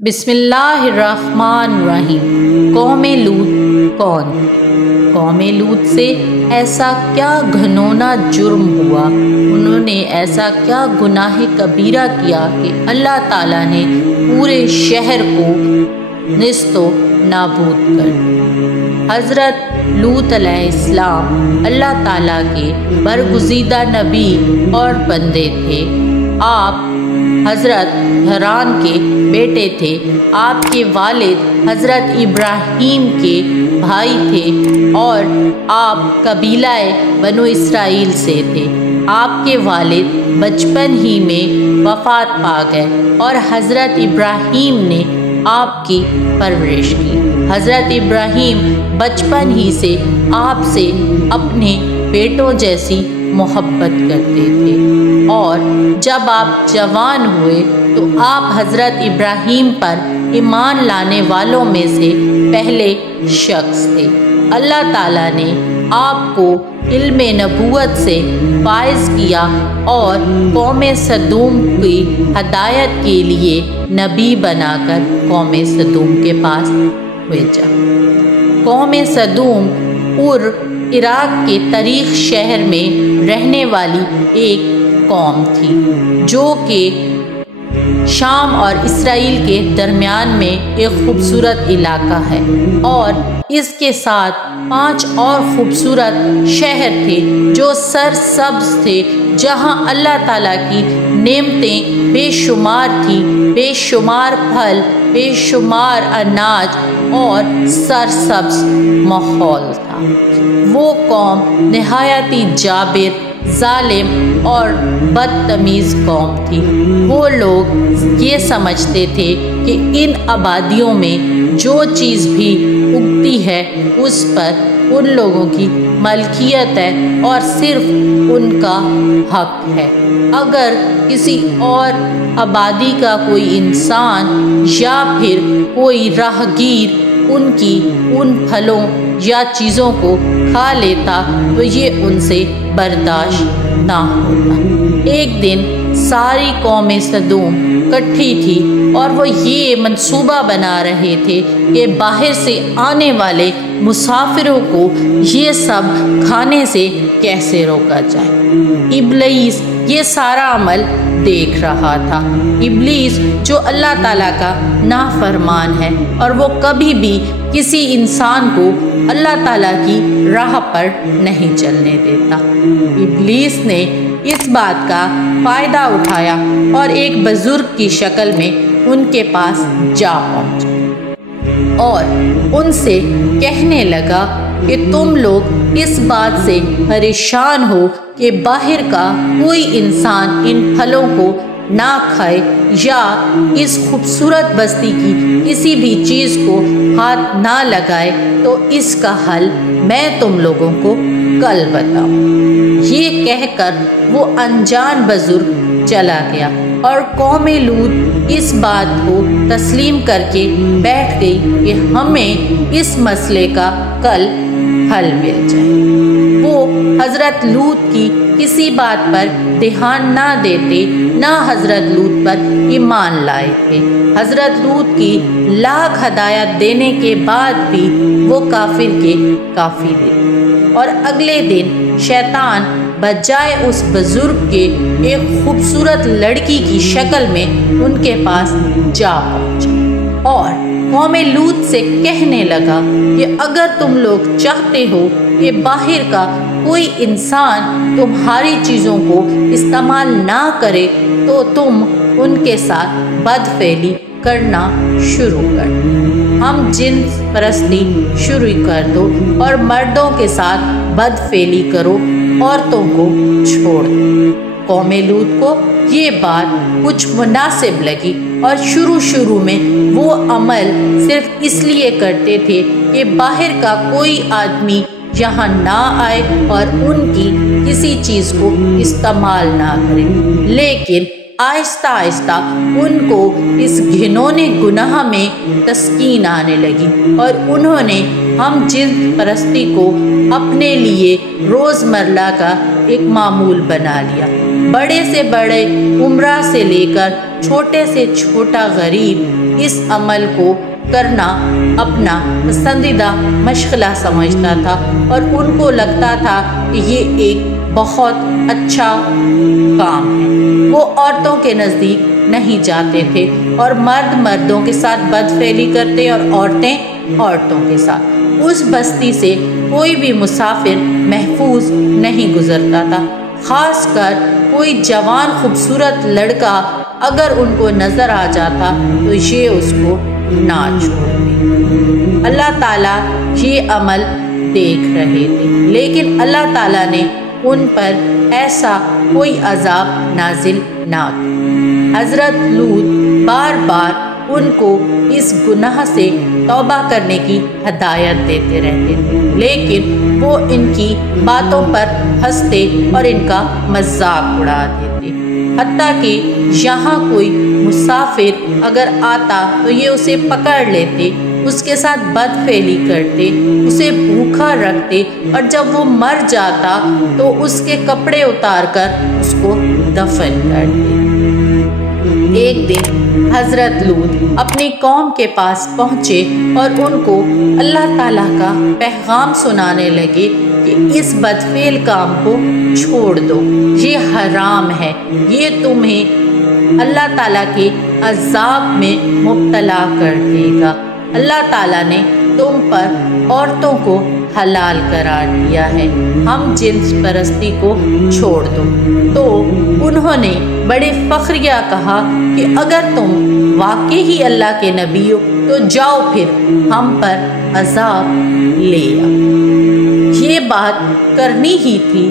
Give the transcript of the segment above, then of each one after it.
بسم اللہ الرحمن الرحیم۔ قوم لوط کون؟ قوم لوط سے ایسا کیا گھنونا جرم ہوا، انہوں نے ایسا کیا گناہ کبیرہ کیا کہ اللہ تعالیٰ نے پورے شہر کو نیست و نابود کر دیا۔ حضرت لوط علیہ السلام اللہ تعالیٰ کے برگزیدہ نبی اور بندے تھے۔ آپ حضرت حران کے بیٹے تھے۔ آپ کے والد حضرت ابراہیم کے بھائی تھے اور آپ قبیلہ بنو اسرائیل سے تھے۔ آپ کے والد بچپن ہی میں وفات پا گئے اور حضرت ابراہیم نے آپ کی پرورش کی۔ حضرت ابراہیم بچپن ہی سے آپ سے اپنے بیٹوں جیسی محبت کرتے تھے، اور جب آپ جوان ہوئے تو آپ حضرت ابراہیم پر ایمان لانے والوں میں سے پہلے شخص تھے۔ اللہ تعالیٰ نے آپ کو علم نبوت سے فائز کیا اور قوم سدوم کی ہدایت کے لیے نبی بنا کر قوم سدوم کے پاس بھیجا۔ قوم سدوم عراق کے طریق شہر میں رہنے والی ایک قوم تھی، جو کہ شام اور اسرائیل کے درمیان میں ایک خوبصورت علاقہ ہے، اور اس کے ساتھ 5 اور خوبصورت شہر تھے جو سرسبز تھے، جہاں اللہ تعالیٰ کی نعمتیں بے شمار تھیں، بے شمار پھل، بے شمار اناج اور سرسبز ماحول تھا۔ وہ قوم نہایتی جابر، ظالم اور بدتمیز قوم تھی۔ وہ لوگ یہ سمجھتے تھے کہ ان آبادیوں میں جو چیز بھی اگتی ہے اس پر ان لوگوں کی ملکیت ہے اور صرف ان کا حق ہے۔ اگر کسی اور آبادی کا کوئی انسان یا پھر کوئی راہگیر ان پھلوں یا چیزوں کو کھا لیتا تو یہ ان سے برداشت نہ ہوتا۔ ایک دن ساری قوم سدوم اکٹھی تھی اور وہ یہ منصوبہ بنا رہے تھے کہ باہر سے آنے والے مسافروں کو یہ سب کھانے سے کیسے روکا جائے۔ ابلیس یہ سارا عمل دیکھ رہا تھا۔ ابلیس جو اللہ تعالیٰ کا نافرمان ہے، اور وہ کبھی بھی کسی انسان کو اللہ تعالیٰ کی راہ پر نہیں چلنے دیتا۔ ابلیس نے اس بات کا فائدہ اٹھایا اور ایک بزرگ کی شکل میں ان کے پاس جا پہنچا اور ان سے کہنے لگا کہ تم لوگ اس بات سے پریشان ہو کہ باہر کا کوئی انسان ان پھلوں کو نہ کھائے یا اس خوبصورت بستی کی کسی بھی چیز کو ہاتھ نہ لگائے، تو اس کا حل میں تم لوگوں کو کل بتاؤں۔ یہ کہہ کر وہ انجان بزرگ چلا گیا اور قوم لوط اس بات کو تسلیم کر کے بیٹھ گئی کہ ہمیں اس مسئلے کا کل حل مل جائے۔ وہ حضرت لوط کی کسی بات پر دھیان نہ دیتے، نہ حضرت لوط پر ایمان لائے تھے۔ حضرت لوط کی لاکھ ہدایت دینے کے بعد بھی وہ کافر کے کافر تھے، اور اگلے دن شیطان بجائے اس بزرگ کے ایک خوبصورت لڑکی کی شکل میں ان کے پاس جا پہنچا اور قوم لوط سے کہنے لگا کہ اگر تم لوگ چاہتے ہو کہ باہر کا کوئی انسان تمہاری چیزوں کو استعمال نہ کرے تو تم ان کے ساتھ بدفعلی کرنا شروع کر دو۔ ہم جنس پرستی شروع کر دو اور مردوں کے ساتھ بدفعلی کرو، عورتوں کو چھوڑ دو۔ قوم لوط کو یہ بات کچھ مناسب لگی، اور شروع میں وہ عمل صرف اس لیے کرتے تھے کہ باہر کا کوئی آدمی یہاں نہ آئے اور ان کی کسی چیز کو استعمال نہ کرے، لیکن آہستہ آہستہ ان کو اس گھنونے گناہ میں تسکین آنے لگی، اور انہوں نے ہم جنس پرستی کو اپنے لیے روزمرہ کا ایک معمول بنا لیا۔ بڑے سے بڑے عمرہ سے لے کر چھوٹے سے چھوٹا غریب اس عمل کو کرنا اپنا پسندیدہ مشغلہ سمجھتا تھا اور ان کو لگتا تھا کہ یہ ایک بہت اچھا کام ہے۔ وہ عورتوں کے نزدیک نہیں جاتے تھے اور مرد مردوں کے ساتھ بدفعلی کرتے اور عورتیں عورتوں کے ساتھ۔ اس بستی سے کوئی بھی مسافر محفوظ نہیں گزرتا تھا، خاص کر کوئی جوان خوبصورت لڑکا اگر ان کو نظر آ جاتا تو یہ اس کو نہ چھوڑتے۔ اللہ تعالیٰ یہ عمل دیکھ رہے تھے، لیکن اللہ تعالیٰ نے ان پر ایسا کوئی عذاب نازل نہ کیا۔ حضرت لوط بار بار ان کو اس گناہ سے توبہ کرنے کی ہدایت دیتے رہتے تھے، لیکن وہ ان کی باتوں پر ہنستے اور ان کا مذاق اڑا دیتے۔ حتیٰ کہ یہاں کوئی مسافر اگر آتا تو یہ اسے پکڑ لیتے، اس کے ساتھ بدفعلی کرتے، اسے بھوکا رکھتے اور جب وہ مر جاتا تو اس کے کپڑے اتار کر اس کو دفن کرتے۔ ایک دن حضرت لوط اپنی قوم کے پاس پہنچے اور ان کو اللہ تعالیٰ کا پیغام سنانے لگے کہ اس بدفعل کام کو چھوڑ دو، یہ حرام ہے، یہ تمہیں اللہ تعالیٰ کے عذاب میں مبتلا کر دے گا۔ اللہ تعالیٰ نے تم پر عورتوں کو حلال قرار دیا ہے، ہم جنس پرستی کو چھوڑ دو۔ تو انہوں نے بڑے فخریہ کہا کہ اگر تم واقعی ہی اللہ کے نبی ہو تو جاؤ پھر ہم پر عذاب لے آؤ۔ یہ بات کرنی ہی تھی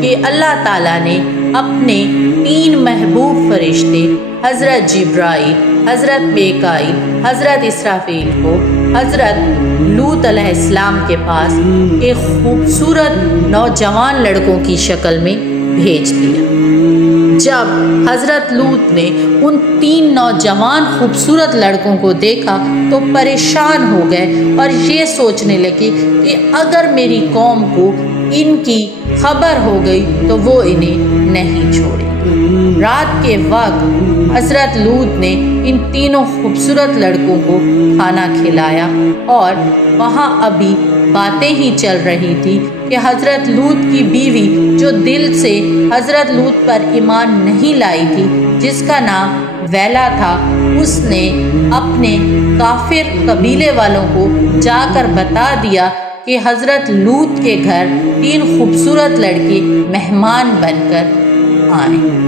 کہ اللہ تعالیٰ نے اپنے 3 محبوب فرشتے حضرت جبرائیل، حضرت میکائیل، حضرت اسرافیل کو حضرت لوط علیہ السلام کے پاس ایک خوبصورت نوجوان لڑکوں کی شکل میں بھیج دیا۔ جب حضرت لوط نے ان 3 نوجوان خوبصورت لڑکوں کو دیکھا تو پریشان ہو گئے اور یہ سوچنے لگے کہ اگر میری قوم کو ان کی خبر ہو گئی تو وہ انہیں نہیں چھوڑے۔ رات کے وقت حضرت لوط نے ان تینوں خوبصورت لڑکوں کو کھانا کھلایا اور وہاں ابھی باتیں ہی چل رہی تھی کہ حضرت لوط کی بیوی جو دل سے حضرت لوط پر ایمان نہیں لائی تھی، جس کا نام ویلا تھا، اس نے اپنے کافر قبیلے والوں کو جا کر بتا دیا کہ حضرت لوط کے گھر 3 خوبصورت لڑکے مہمان بن کر آئیں۔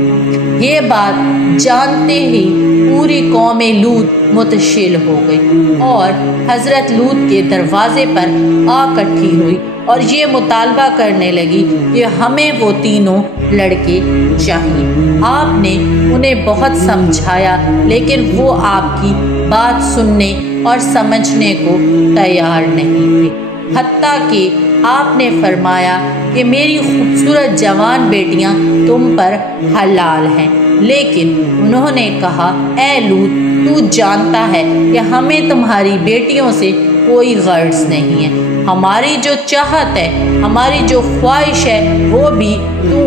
یہ بات جانتے ہی پوری قوم لوط متشل ہو گئی اور حضرت لوط کے دروازے پر آ کٹھی ہوئی اور یہ مطالبہ کرنے لگی کہ ہمیں وہ تینوں لڑکے چاہیے۔ آپ نے انہیں بہت سمجھایا لیکن وہ آپ کی بات سننے اور سمجھنے کو تیار نہیں تھے، حتیٰ کہ آپ نے فرمایا کہ میری خوبصورت جوان بیٹیاں تم پر حلال ہیں، لیکن انہوں نے کہا اے لوط تو جانتا ہے کہ ہمیں تمہاری بیٹیوں سے کوئی غرض نہیں ہے، ہماری جو چاہت ہے، ہماری جو خواہش ہے وہ بھی تو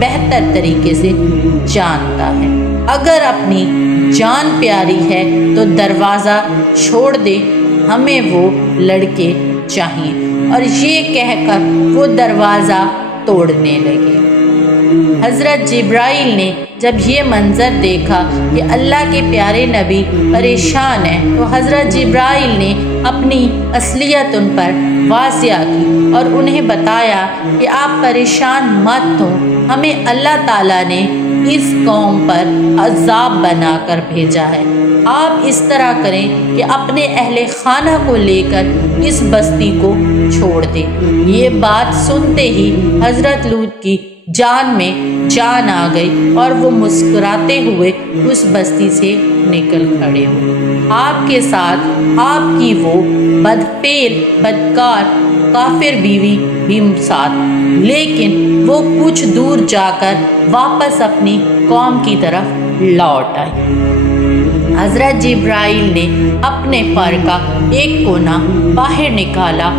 بہتر طریقے سے جانتا ہے۔ اگر اپنی جان پیاری ہے تو دروازہ چھوڑ دے، ہمیں وہ لڑکے چاہیے۔ اور یہ کہہ کر وہ دروازہ توڑنے لگے۔ حضرت جبرائیل نے جب یہ منظر دیکھا کہ اللہ کے پیارے نبی پریشان ہیں تو حضرت جبرائیل نے اپنی اصلیت ان پر واضح کی اور انہیں بتایا کہ آپ پریشان مت ہوں، ہمیں اللہ تعالیٰ نے اس قوم پر عذاب بنا کر بھیجا ہے۔ آپ اس طرح کریں کہ اپنے اہل خانہ کو لے کر اس بستی کو چھوڑ دیں۔ یہ بات سنتے ہی حضرت لوط کی جان میں جان آ گئی اور وہ مسکراتے ہوئے اس بستی سے نکل کھڑے ہوئے۔ آپ کے ساتھ آپ کی وہ بدفعل بدکار کافر بیوی بھی ساتھ، لیکن وہ کچھ دور جا کر واپس اپنی قوم کی طرف لوٹ آئی۔ حضرت جبرائیل نے اپنے پر کا ایک کونا باہر نکالا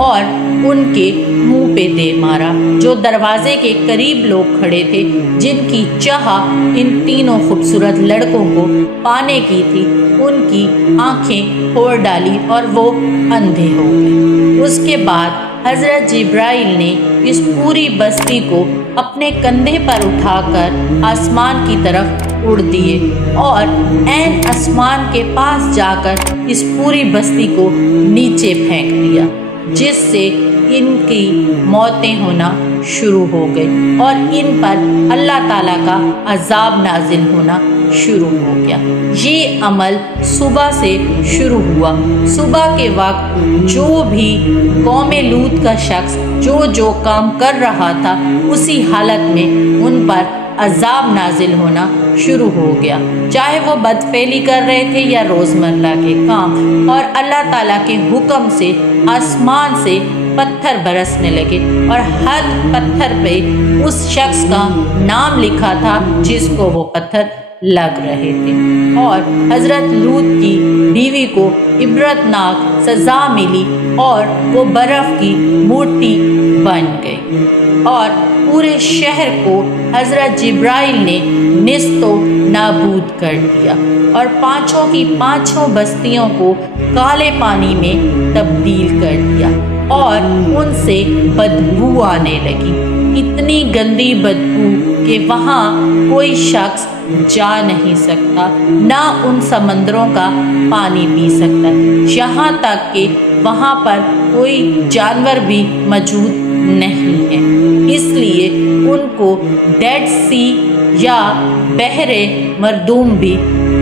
اور ان کے منہ پہ دے مارا۔ جو دروازے کے قریب لوگ کھڑے تھے، جن کی چاہ ان تینوں خوبصورت لڑکوں کو پانے کی تھی، ان کی آنکھیں پھوڑ ڈالی اور وہ اندھے ہو گئے۔ اس کے بعد حضرت جبرائیل نے اس پوری بستی کو اپنے کندھے پر اٹھا کر آسمان کی طرف اڑ دیے اور عین آسمان کے پاس جا کر اس پوری بستی کو نیچے پھینک دیا، جس سے ان کی موتیں ہونا شروع ہو گئی اور ان پر اللہ تعالیٰ کا عذاب نازل ہونا شروع ہو گیا۔ یہ عمل صبح سے شروع ہوا۔ صبح کے وقت جو بھی قوم لوط کا شخص جو کام کر رہا تھا، اسی حالت میں ان پر عذاب نازل ہونا شروع ہو گیا، چاہے وہ بدفعلی کر رہے تھے یا روزمرہ کے کام، اور اللہ تعالیٰ کے حکم سے آسمان سے پتھر برسنے لگے اور ہر پتھر پہ اس شخص کا نام لکھا تھا جس کو وہ پتھر لگ رہے تھے، اور حضرت لوط کی بیوی کو عبرتناک سزا ملی اور وہ برف کی مورتی بن گئی، اور پورے شہر کو حضرت جبرائیل نے نیست و نابود کر دیا اور پانچوں کی پانچوں بستیوں کو کالے پانی میں تبدیل کر دیا اور ان سے بدبو آنے لگی، اتنی گندی بدبو کہ وہاں کوئی شخص جا نہیں سکتا، نہ ان سمندروں کا پانی پی سکتا، یہاں تک کہ وہاں پر کوئی جانور بھی موجود نہیں ہے، اس لیے ان کو ڈیڈ سی یا بحر مردوم بھی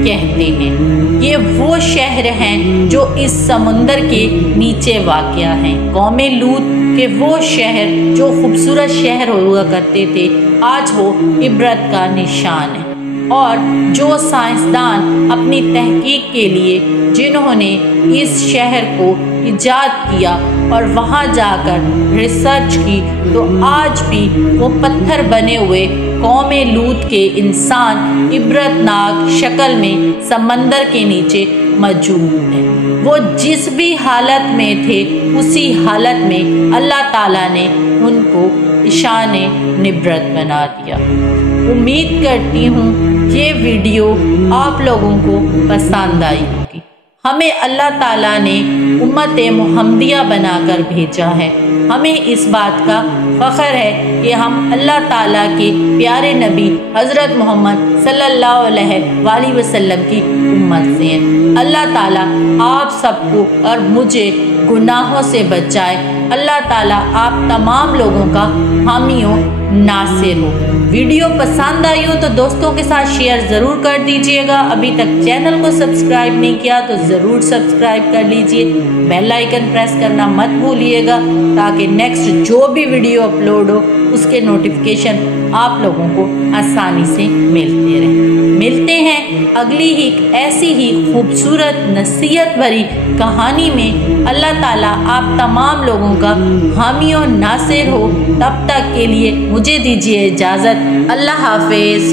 کہتے ہیں۔ یہ وہ شہر ہیں جو اس سمندر کے نیچے واقع ہیں۔ قوم لوط کے وہ شہر جو خوبصورت شہر ہوا کرتے تھے، آج وہ عبرت کا نشان ہے، اور جو سائنسدان اپنی تحقیق کے لیے جنہوں نے اس شہر کو ایجاد کیا اور وہاں جا کر ریسرچ کی، تو آج بھی وہ پتھر بنے ہوئے قوم لوط کے انسان عبرتناک شکل میں سمندر کے نیچے موجود ہیں۔ وہ جس بھی حالت میں تھے، اسی حالت میں اللہ تعالیٰ نے ان کو نشان نبرت بنا دیا۔ امید کرتی ہوں یہ ویڈیو آپ لوگوں کو پسند آئی ہوگی۔ ہمیں اللہ تعالیٰ نے امت محمدیہ بنا کر بھیجا ہے، ہمیں اس بات کا فخر ہے کہ ہم اللہ تعالیٰ کے پیارے نبی حضرت محمد صلی اللہ علیہ وآلہ وسلم کی امت سے ہیں۔ اللہ تعالیٰ آپ سب کو اور مجھے گناہوں سے بچائے۔ اللہ تعالیٰ آپ تمام لوگوں کا حامی و ناصر ہو۔ ویڈیو پسند آئی ہو تو دوستوں کے ساتھ شیئر ضرور کر دیجئے گا۔ ابھی تک چینل کو سبسکرائب نہیں کیا تو ضرور سبسکرائب کر لیجئے، بیل آئیکن پریس کرنا مت بھولیے گا تاکہ نیکسٹ جو بھی ویڈیو اپلوڈ ہو اس کے نوٹیفیکیشن آپ لوگوں کو آسانی سے ملتے رہیں۔ ملتے ہیں اگلی ہی ایسی ہی خوبصورت نصیحت بھری کہانی میں۔ اللہ تعالیٰ آپ تمام لوگوں کا حامی و ناصر ہو۔ تب تک کے لیے مجھے دیجیے اجازت۔ اللہ حافظ۔